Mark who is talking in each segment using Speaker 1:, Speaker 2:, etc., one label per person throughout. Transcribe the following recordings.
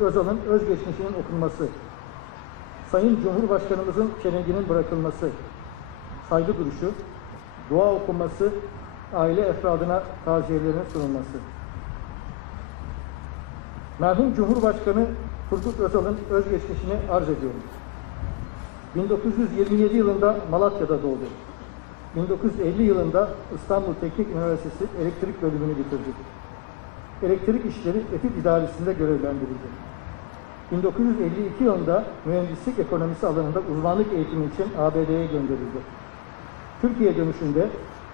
Speaker 1: Özal'ın özgeçmişinin okunması, Sayın Cumhurbaşkanımızın çelenginin bırakılması, saygı duruşu, dua okunması, aile efradına taziyelerin sunulması. Merhum Cumhurbaşkanı Turgut Özal'ın özgeçmişini arz ediyorum. 1927 yılında Malatya'da doğdu. 1950 yılında İstanbul Teknik Üniversitesi elektrik bölümünü bitirdi. Elektrik işleri Etüt idaresinde görevlendirildi. 1952 yılında mühendislik ekonomisi alanında uzmanlık eğitimi için ABD'ye gönderildi. Türkiye dönüşünde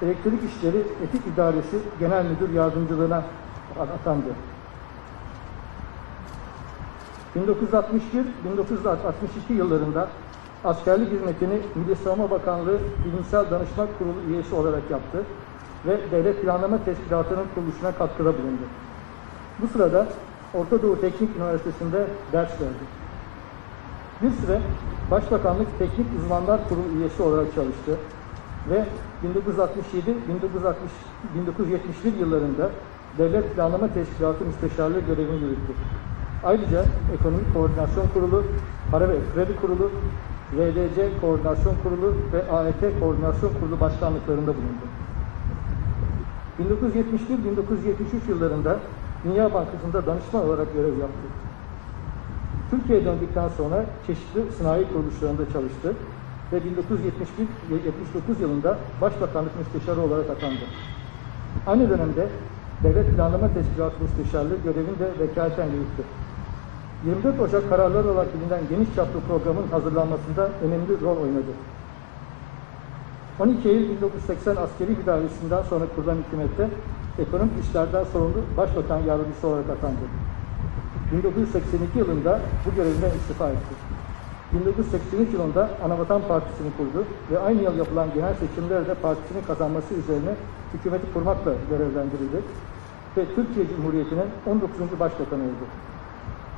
Speaker 1: elektrik işleri etik idaresi genel müdür yardımcılığına atandı. 1961-1962 yıllarında askerlik hizmetini Milli Savunma Bakanlığı Bilimsel Danışma Kurulu üyesi olarak yaptı ve Devlet Planlama Teşkilatı'nın kuruluşuna katkıda bulundu. Bu sırada Orta Doğu Teknik Üniversitesi'nde ders verdi. Bir süre Başbakanlık Teknik Uzmanlar Kurulu üyesi olarak çalıştı ve 1967-1971 yıllarında Devlet Planlama Teşkilatı Müsteşarlığı görevini yürüttü. Ayrıca Ekonomik Koordinasyon Kurulu, Para ve Kredi Kurulu, VDC Koordinasyon Kurulu ve AET Koordinasyon Kurulu başkanlıklarında bulundu. 1971-1973 yıllarında Dünya Bankası'nda danışman olarak görev yaptı. Türkiye'ye döndükten sonra çeşitli sanayi kuruluşlarında çalıştı ve 1971 79 yılında Başbakanlık Müsteşarı olarak atandı. Aynı dönemde Devlet Planlama Teşkilatı Müsteşarlığı görevini de vekaleten yürüttü. 24 Ocak kararları olarak bilinen geniş çaplı programın hazırlanmasında önemli rol oynadı. 12 Eylül 1980 askeri müdahalesinden sonra kurulan hükümette ekonomik işlerden sorumlu başbakan yardımcısı olarak atandı. 1982 yılında bu görevden istifa etti. 1983 yılında Anavatan Partisi'ni kurdu ve aynı yıl yapılan genel seçimlerde partisinin kazanması üzerine hükümeti kurmakla görevlendirildi ve Türkiye Cumhuriyeti'nin 19. Başbakanı oldu.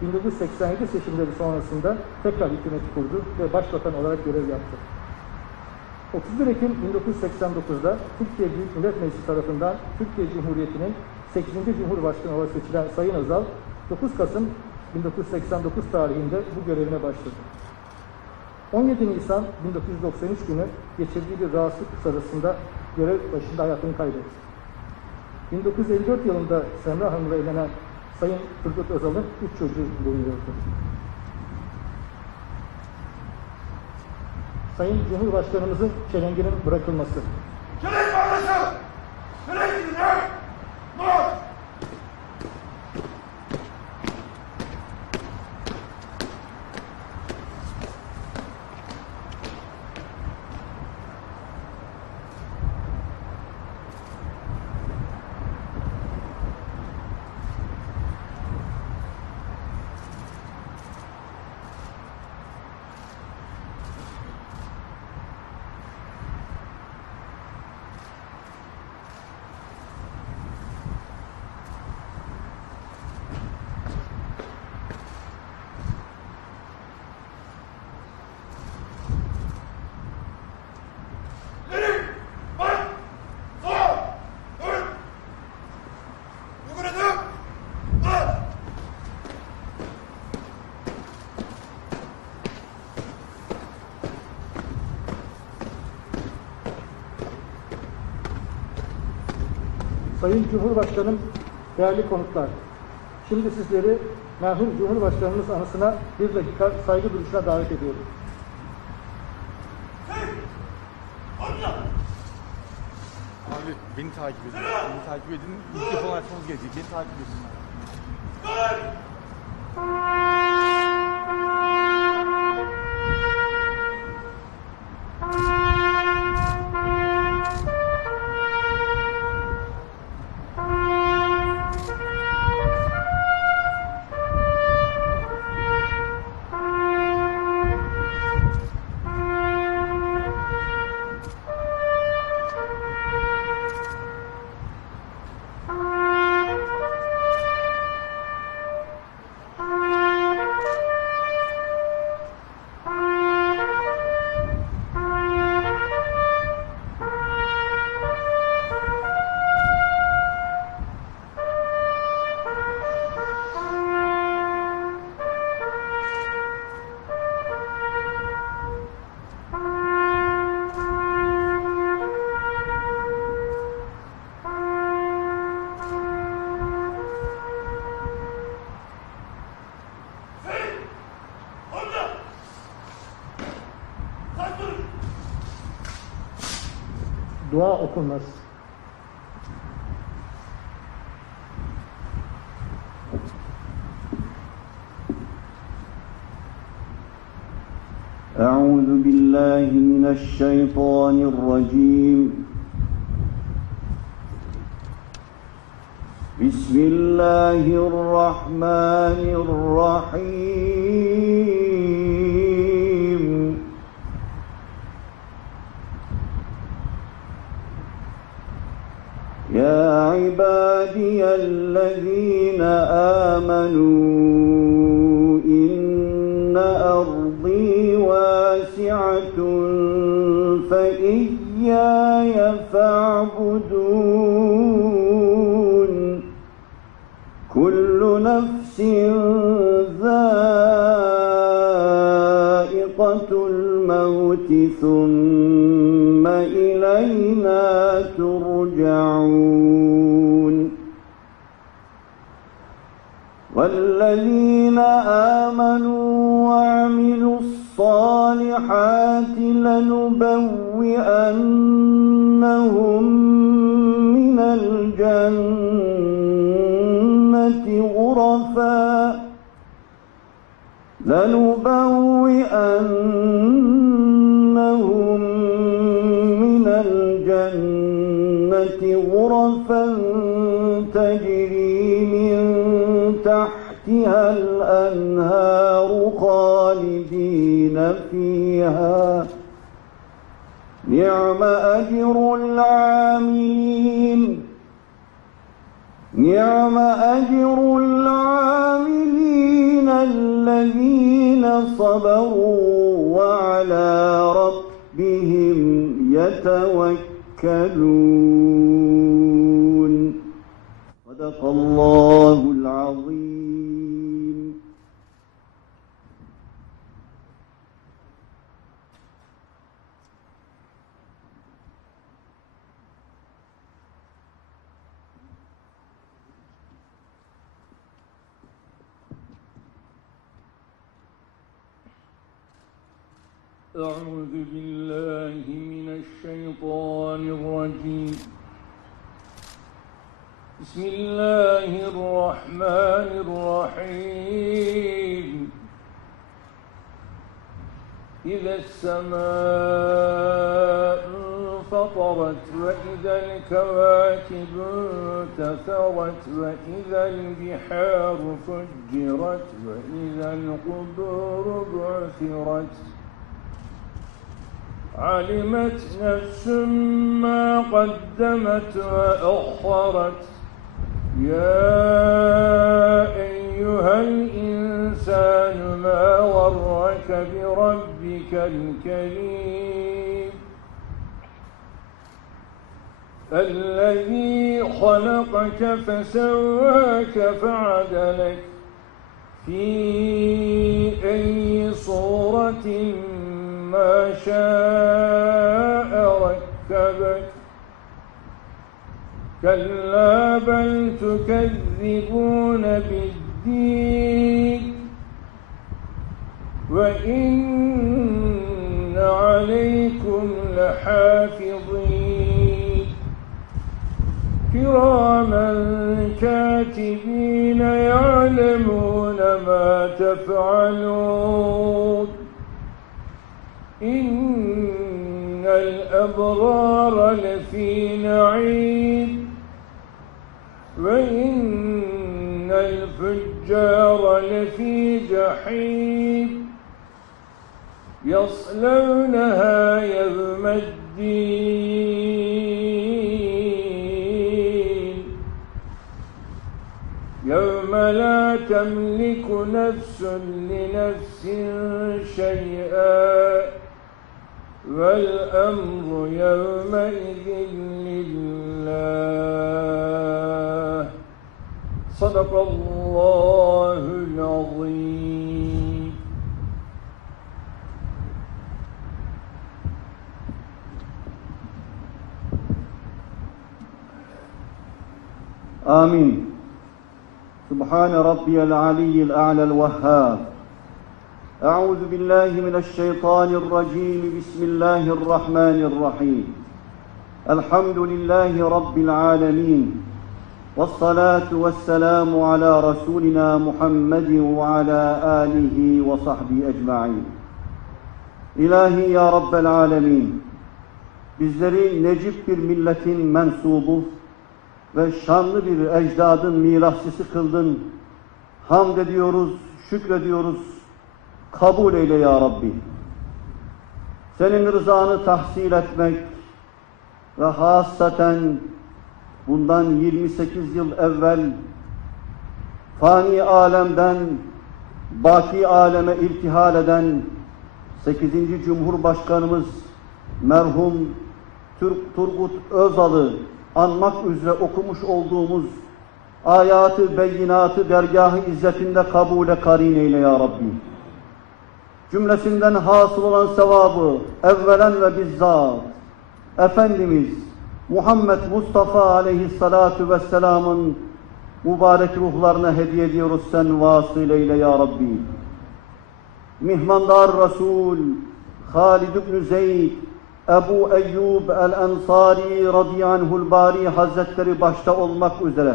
Speaker 1: 1987 seçimleri sonrasında tekrar hükümeti kurdu ve başbakan olarak görev yaptı. 31 Ekim 1989'da Türkiye Büyük Millet Meclisi tarafından Türkiye Cumhuriyeti'nin 8. Cumhurbaşkanı olarak seçilen Sayın Azal, 9 Kasım 1989 tarihinde bu görevine başladı. 17 Nisan 1993 günü geçirdiği bir rahatsızlık sırasında görev başında hayatını kaybetti. 1954 yılında Semra Hanım'la evlenen Sayın Turgut Özal'ın 3 çocuğu bulunuyordu. Sayın Cumhurbaşkanımızın çelenginin bırakılması. Çelenk bağlasın! Sayın Cumhurbaşkanım, değerli konuklar, şimdi sizleri merhum Cumhurbaşkanımız anısına bir dakika saygı duruşuna davet ediyorum. Abi beni takip edin. Beni takip edin. Mikrofon açmamız gelecek. Beni takip edin. doit reconnaître. أعوذ بالله من الشيطان الرجيم بسم الله الرحمن الرحيم يا عبادي الذين آمنوا إن أرضي واسعة فإياي فاعبدون كل نفس ذائقة الموت ثم إن والذين آمنوا وعملوا الصالحات لنبوئنهم من الجنة غرفا لنبوئنهم من الجنة غرفا فيها الأنهار خالدين فيها نعم أجر العاملين نعم أجر العاملين الذين صبروا وعلى ربهم يتوكلون صدق الله العظيم أعوذ بالله من الشيطان الرجيم بسم الله الرحمن الرحيم إذا السماء انفطرت وإذا الكواكب انتثرت وإذا البحار فجرت وإذا القبور بعثرت علمت نفس ما قدمت وأخرت يا أيها الإنسان ما ورك بربك الكريم الذي خلقك فسواك فعدلك في أي صورة ما شاء ركبك كلا بل تكذبون بالدين وإن عليكم لحافظين كراما كاتبين يعلمون ما تفعلون إن الأبرار لفي نعيم وإن الفجار لفي جحيم يصلونها يوم الدين يوم لا تملك نفس لنفس شيئا والأمر يومئذ لله صدق الله العظيم آمين سبحان ربي العلي الأعلى الوهاب أعوذ بالله من الشيطان الرجيم بسم الله الرحمن الرحيم الحمد لله رب العالمين والصلاة والسلام على رسولنا محمد وعلى آله وصحبه أجمعين İlahi ya Rabbel Alemin, bizleri necip bir milletin mensubu ve şanlı bir ecdadın mirasçısı kıldın. Hamd ediyoruz, şükrediyoruz, kabul eyle ya Rabbi. Senin rızanı tahsil etmek ve hasaten bundan 28 yıl evvel fani alemden baki aleme irtihal eden 8. Cumhurbaşkanımız merhum Türk Turgut Özal'ı anmak üzere okumuş olduğumuz ayatı beyinatı dergahı izzetinde kabule karineyle ya Rabbi cümlesinden hasıl olan sevabı evvelen ve bizzat Efendimiz Muhammed Mustafa aleyhissalatu vesselamın mübarek ruhlarına hediye ediyoruz sen vasıleyle ya Rabbi. Mihmandar Resul Halid ibn Zeyd Ebu Eyyub el-Ensari radıyallahu anh Bari Hazretleri başta olmak üzere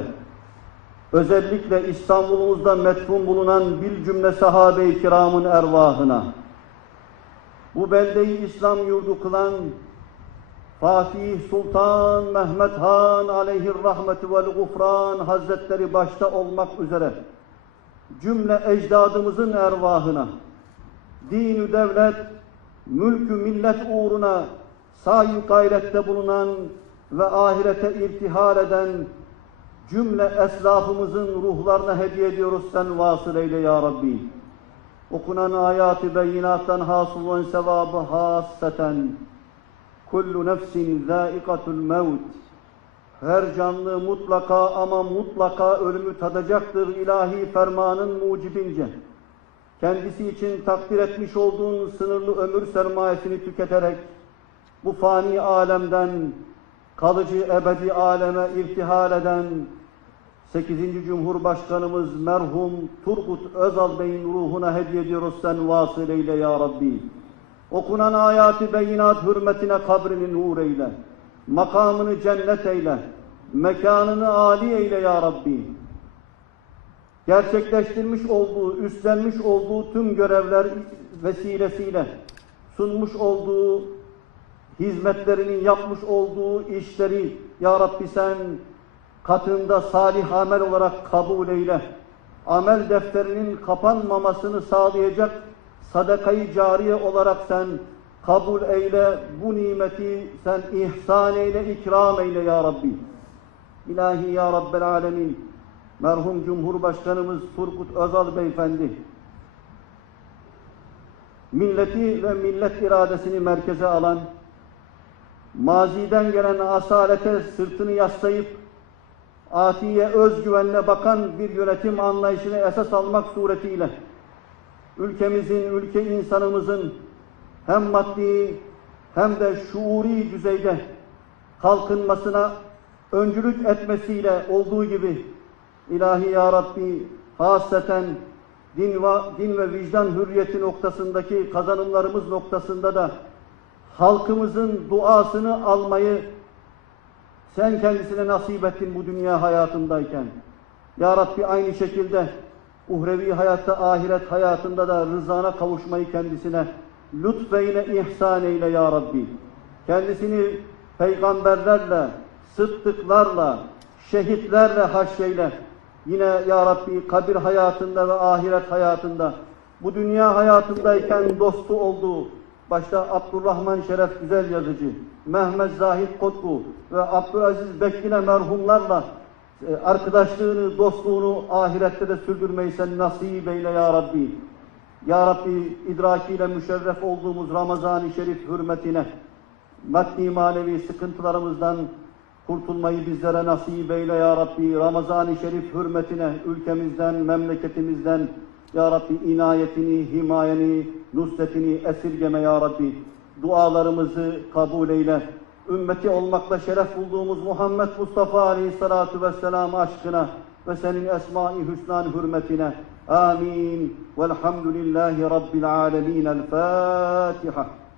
Speaker 1: özellikle İstanbul'umuzda metfun bulunan bir cümle sahabe-i kiramın ervahına, bu beldeyi İslam yurdu kılan Fatih Sultan Mehmet Han aleyhir rahmeti vel gufran hazretleri başta olmak üzere cümle ecdadımızın ervahına, dinü devlet, mülkü millet uğruna sahi gayrette bulunan ve ahirete irtihal eden cümle eslafımızın ruhlarına hediye ediyoruz. Sen vasıl eyle ya Rabbi. Okunan ayat beyinattan hasıl olan sevabı hasseten. Kullu nefsin zâikatul mevt. Her canlı mutlaka ama mutlaka ölümü tadacaktır ilahi fermanın mucibince. Kendisi için takdir etmiş olduğun sınırlı ömür sermayesini tüketerek bu fani alemden kalıcı ebedi aleme irtihal eden 8. Cumhurbaşkanımız merhum Turgut Özal Bey'in ruhuna hediye ediyoruz sen vasıl eyle ya Rabbi. Okunan ayatı beyinat hürmetine kabrini nur eyle. Makamını cennet eyle. Mekanını âli eyle ya Rabbi. Gerçekleştirmiş olduğu, üstlenmiş olduğu tüm görevler vesilesiyle sunmuş olduğu hizmetlerinin yapmış olduğu işleri ya Rabbi sen katında salih amel olarak kabul eyle. Amel defterinin kapanmamasını sağlayacak sadakayı cariye olarak sen kabul eyle. Bu nimeti sen ihsan eyle, ikram eyle ya Rabbi. İlahi ya Rabbel alemin. Merhum Cumhurbaşkanımız Turgut Özal Beyefendi milleti ve millet iradesini merkeze alan, maziden gelen asalete sırtını yaslayıp atiye özgüvenle bakan bir yönetim anlayışını esas almak suretiyle ülkemizin, ülke insanımızın hem maddi hem de şuuri düzeyde kalkınmasına öncülük etmesiyle olduğu gibi ilahi ya Rabbi hasreten din ve, din ve vicdan hürriyeti noktasındaki kazanımlarımız noktasında da halkımızın duasını almayı sen kendisine nasip ettin bu dünya hayatındayken. Ya Rabbi aynı şekilde uhrevi hayatta, ahiret hayatında da rızana kavuşmayı kendisine lütfeyle, ihsan eyle ya Rabbi. Kendisini peygamberlerle, sıddıklarla, şehitlerle haşyeyle. Yine ya Rabbi kabir hayatında ve ahiret hayatında, bu dünya hayatındayken dostu olduğu, başta Abdurrahman Şeref Güzel Yazıcı, Mehmet Zahit Kotku ve Abdülaziz Bekkin'e merhumlarla e, arkadaşlığını, dostluğunu ahirette de sürdürmeyi sen nasip eyle ya Rabbi. Ya Rabbi idrakiyle müşerref olduğumuz Ramazan-ı Şerif hürmetine maddi manevi sıkıntılarımızdan kurtulmayı bizlere nasip eyle ya Rabbi. Ramazan-ı Şerif hürmetine ülkemizden, memleketimizden ya Rabbi inayetini, himayeni, nusretini esirgeme ya Rabbi dualarımızı kabul eyle. Ümmeti olmakla şeref bulduğumuz Muhammed Mustafa Aleyhisselatü Vesselam aşkına ve senin esma-i hüsnan hürmetine. Amin. Velhamdülillahi Rabbil alemin. El Fatiha.